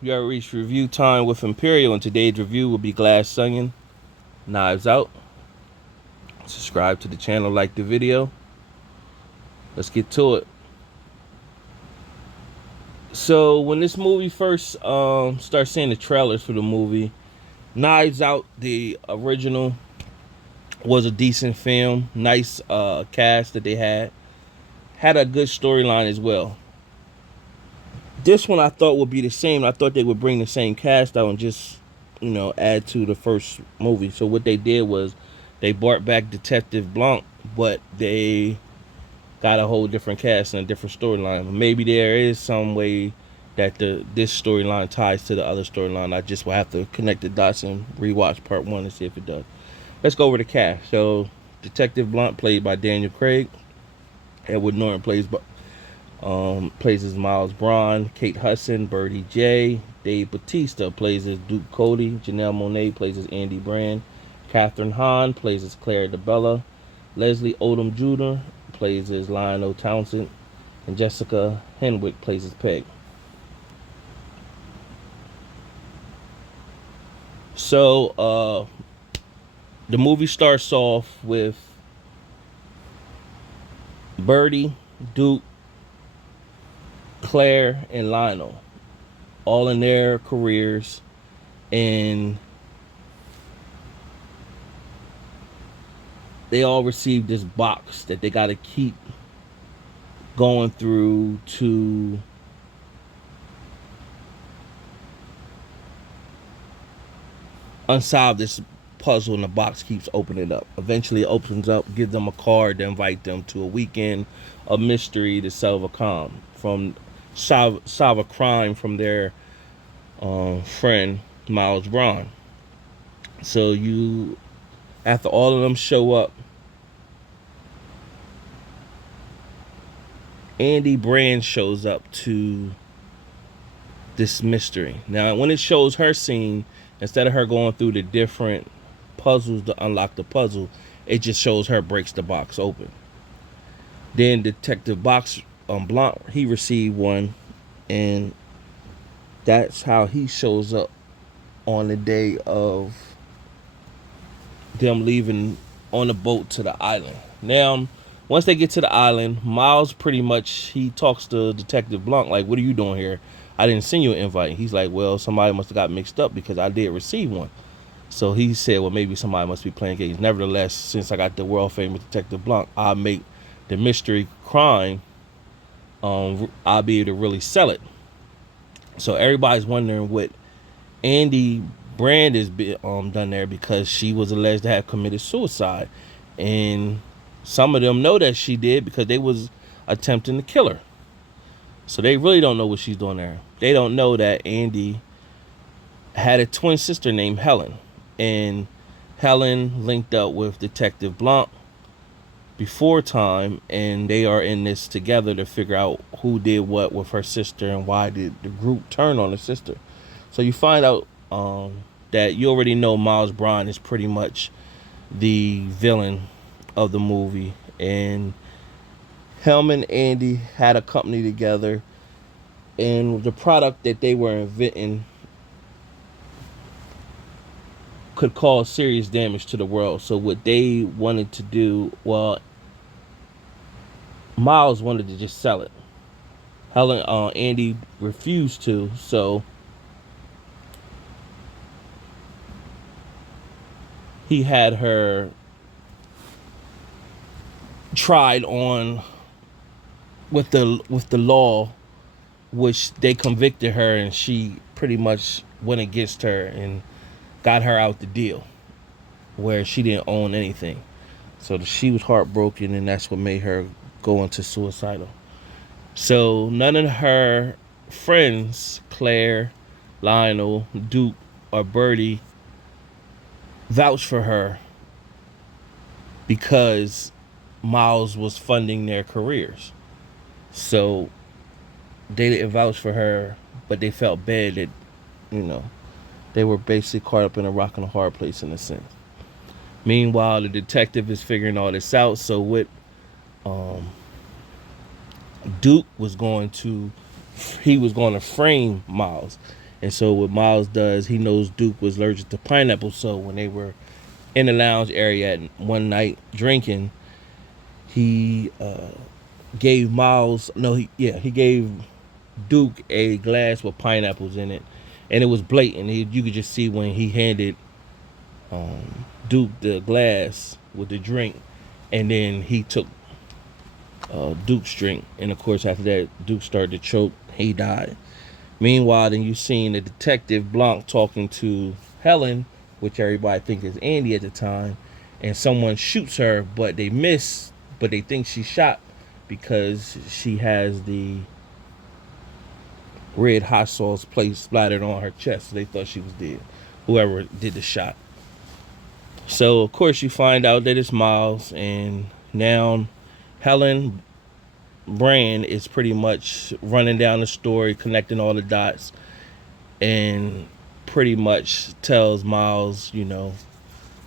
You have reached review time with Imperial, and today's review will be Glass Onion, Knives Out. Subscribe to the channel, like the video. Let's get to it. So when this movie first start seeing the trailers for the movie, Knives Out, the original, was a decent film. Nice cast that they had a good storyline as well. This one I thought would be the same. I thought they would bring the same cast out and just, add to the first movie. So what they did was they brought back Detective Blanc, but they got a whole different cast and a different storyline. Maybe there is some way that this storyline ties to the other storyline. I just will have to connect the dots and rewatch part one and see if it does. Let's go over the cast. So Detective Blunt, played by Daniel Craig. Edward Norton plays as Miles Bron. Kate Hudson, Birdie J. Dave Bautista plays as Duke Cody. Janelle Monáe plays as Andy Brand. Catherine Hahn plays as Claire DeBella. Leslie Odom Jr. plays as Lionel Townsend. And Jessica Henwick plays as Peg. So, the movie starts off with Birdie, Duke, Claire, and Lionel all in their careers, and they all received this box that they got to keep going through to unsolve this puzzle, and the box keeps opening up. Eventually it opens up, gives them a card to invite them to a weekend of mystery to solve a crime from their friend Miles Bron. So after all of them show up, Andy Brand shows up to this mystery. Now, when it shows her scene, instead of her going through the different puzzles to unlock the puzzle, it just shows her breaks the box open. Then Detective Blanc, he received one, and that's how he shows up on the day of them leaving on the boat to the island. Now, once they get to the island, Miles pretty much, he talks to Detective Blanc like, "What are you doing here? I didn't send you an invite." He's like, "Well, somebody must have got mixed up because I did receive one." So he said, "Well, maybe somebody must be playing games." Nevertheless, since I got the world famous Detective Blanc, I'll make the mystery crime, I'll be able to really sell it. So everybody's wondering what Andy Brand is done there, because she was alleged to have committed suicide, and some of them know that she did because they was attempting to kill her. So they really don't know what she's doing there. They don't know that Andy had a twin sister named Helen, and Helen linked up with Detective Blanc before time, and they are in this together to figure out who did what with her sister and why did the group turn on the sister. So you find out that you already know Miles Bron is pretty much the villain of the movie, and him and Andy had a company together, and the product that they were inventing could cause serious damage to the world. So what they wanted to do, well, Miles wanted to just sell it. Andy refused to, so he had her tried on with the law, which they convicted her, and she pretty much went against her and got her out the deal, where she didn't own anything. So she was heartbroken, and that's what made her go into suicidal. So none of her friends, Claire, Lionel, Duke, or Birdie, vouched for her because Miles was funding their careers. So they didn't vouch for her, but they felt bad that, they were basically caught up in a rock and a hard place in a sense. Meanwhile, the detective is figuring all this out. So what Duke was going to frame Miles, And so what Miles does, he knows Duke was allergic to pineapple. So when they were in the lounge area at one night drinking, he gave Miles no he gave Duke a glass with pineapples in it, and it was blatant. You could just see when he handed Duke the glass with the drink, and then he took Duke's drink, and of course after that Duke started to choke. He died. Meanwhile, then you seen the detective Blanc talking to Helen, which everybody think is Andy at the time, and someone shoots her, but they miss, but they think she shot because she has the red hot sauce place splattered on her chest. So they thought she was dead, whoever did the shot. So of course you find out that it's Miles, and now Helen Brand is pretty much running down the story, connecting all the dots, and pretty much tells Miles,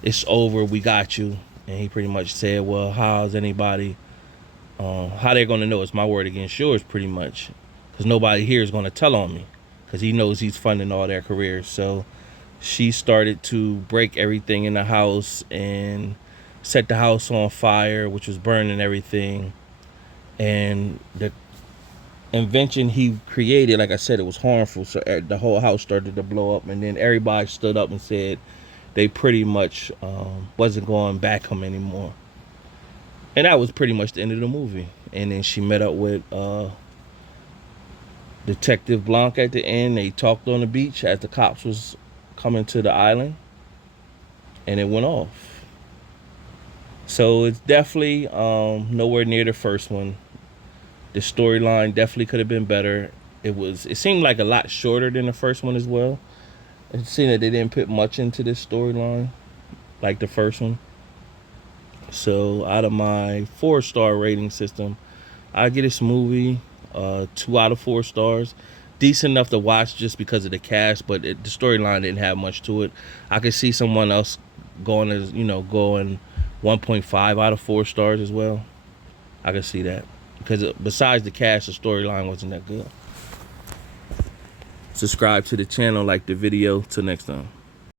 it's over, we got you. And he pretty much said, well, how's anybody, how they're going to know it's my word against yours, pretty much, because nobody here is going to tell on me, because he knows he's funding all their careers. So she started to break everything in the house and set the house on fire, which was burning everything. And the invention he created, like I said, it was harmful. So the whole house started to blow up, and then everybody stood up and said they pretty much wasn't going back home anymore. And that was pretty much the end of the movie. And then she met up with Detective Blanc at the end. They talked on the beach as the cops was coming to the island, and it went off. So it's definitely nowhere near the first one. The storyline definitely could have been better. It seemed like a lot shorter than the first one as well. It seemed that they didn't put much into this storyline like the first one. So out of my 4-star rating system, I get this movie 2 out of 4 stars. Decent enough to watch just because of the cast, but the storyline didn't have much to it. I could see someone else going 1.5 out of 4 stars as well. I could see that, because besides the cast, the storyline wasn't that good. Subscribe to the channel, like the video. Till next time.